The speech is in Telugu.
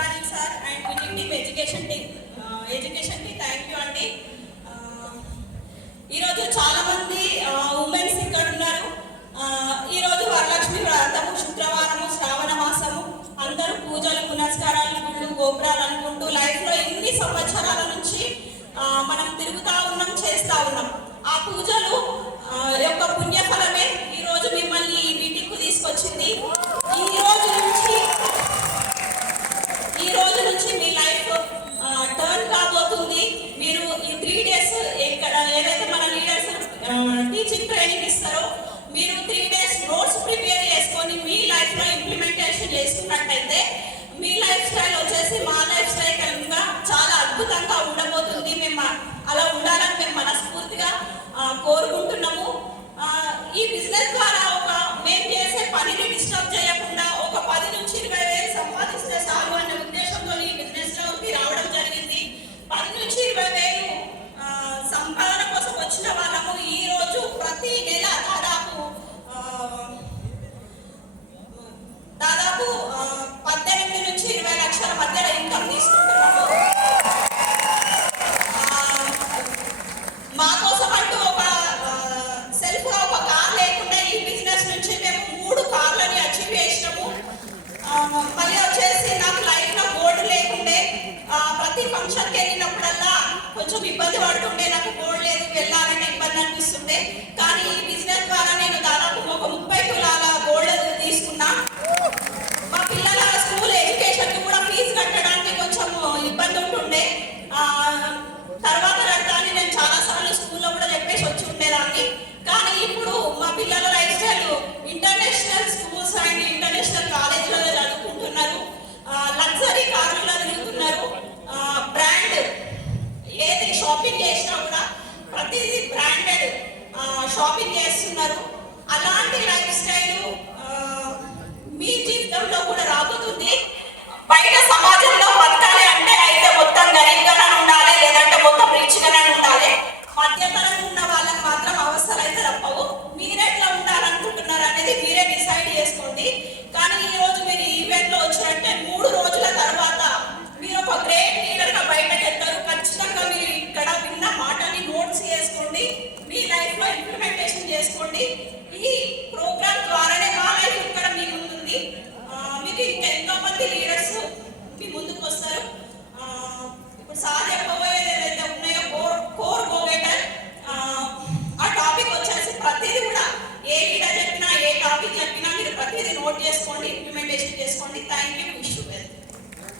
Morning sir and visit team education team thank you అండి. ఈరోజు చాలా మంది ఉమెన్స్ ఇక్కడ ఉన్నారు. ఈరోజు వరలక్ష్మి వ్రతము, శుక్రవారము, శ్రావణ మాసము, అందరూ పూజలు పునస్కారాలు, గుళ్ళు గోపురాలు అనుకుంటూ లైఫ్లో ఎన్ని సంవత్సరాల నుంచి మనం తిరుగుతూ ఉన్నాం, చేస్తూ ఉన్నాం. ఆ పూజలు యొక్క పుణ్యఫలమే ఈరోజు మిమ్మల్ని ఈ మీటింగ్కు తీసుకొచ్చింది. ఈ రోజు నుంచి మీ లైఫ్ టర్న్ కాబోతుంది. మీరు ఈ 3 days ఇక్కడ ఏదైతే మన లీడర్స్ టీచింగ్ ట్రైనింగ్ ఇస్తారో, మీరు 3 days నోట్స్ ప్రిపేర్ చేసుకొని మీ లైఫ్లో ఇంప్లిమెంటేషన్ చేసుకున్నట్టయితే మీ లైఫ్ స్టైల్ వచ్చేసి మా లైఫ్ స్టైల్ కనుక చాలా అద్భుతంగా ఉండబోతుంది. మేము అలా ఉండాలని మేము మనస్ఫూర్తిగా కోరుకుంటున్నాము. ఈ బిజినెస్ ద్వారా మేము చేసే పనిని డిస్టర్బ్ చేయకుండా ఒక 10 నుంచి 20 వేలు సంపాదిస్తే చాలు అనే ఉద్దేశంతో ఈ బిజినెస్ లోకి రావడం జరిగింది. 10 నుంచి 20 వేలు సంపాదన కోసం వచ్చిన వాళ్ళము ఈ రోజు ప్రతి నెల దాదాపు 18 నుంచి 20 లక్షల మధ్యలో ఇన్కమ్ తీసుకుంటున్నాము. మా కోసం అంటూ ఒక సెల్ఫ్గా ఒక కార్ లేకుండా ఈ బిజినెస్ నుంచి మేము 3 కార్లని అచీవ్ చేసినాము. మళ్ళీ వచ్చేసి నాకు లైఫ్లో గోల్డ్ లేకుండే, ప్రతి ఫంక్షన్కి వెళ్ళినప్పుడల్లా కొంచెం ఇబ్బంది పడుతుండే. నాకు గోల్డ్ లేదు, వెళ్ళాలంటే ఇబ్బంది అనిపిస్తుండే. కానీ ఈ బిజినెస్ ద్వారా నేను దాదాపు ఒక 30 తులాల గోల్డ్ తీసుకున్నా. మా పిల్లల స్కూల్ ఎడ్యుకేషన్కి కూడా ఫీజు కట్టడానికి కొంచెం ఇబ్బంది ఉంటుండే. తర్వాత కానీ నేను చాలాసార్లు స్కూల్లో కూడా చెప్పేసి వచ్చి ఉండేదాన్ని. కానీ ఇప్పుడు మా పిల్లల life style international schools and international కాలేజీలలో చదువుకుంటున్నారు, లగ్జరీ కార్లలో తిరుగుతున్నారు, బ్రాండ్ ఏది షాపింగ్ చేసినా కూడా ప్రతిదీ బ్రాండెడ్ షాపింగ్ చేస్తున్నారు. అలాంటి లైఫ్ స్టైల్ మీ జీవితంలో కూడా రాబోతుంది. బయట సమాజంలో బతకాలి అంటే అయితే మొత్తం గరీబ్గానే ఉండాలి, లేదంటే మొత్తం రిచ్గానే ఉండాలి. మధ్యతరంగా ఉన్న వాళ్ళకి మాత్రం అవసరాలు అయితే తప్పవు. మీరెట్లా ఉండాలనుకుంటున్నారు అనేది మీరే డిసైడ్ చేసుకోండి. కానీ ఈ రోజు మీరు ఈవెంట్లో వచ్చినట్టే 3 రోజుల తర్వాత మీరు ఒక గ్రేట్ లీడర్గా బయటకు వెళ్తారు. ఖచ్చితంగా మీరు ఇక్కడ విన్న మాటని నోట్స్ చేసుకోండి, మీ లైఫ్లో ఇంప్లిమెంటేషన్ చేసుకోండి. ఈ ప్రోగ్రామ్ ద్వారానే మా లైఫ్ ఇక్కడ మీ ముందుంది. మీకు ఇంకా ఎంతో మంది లీడర్స్ మీ ముందుకు వస్తారు. ఇప్పుడు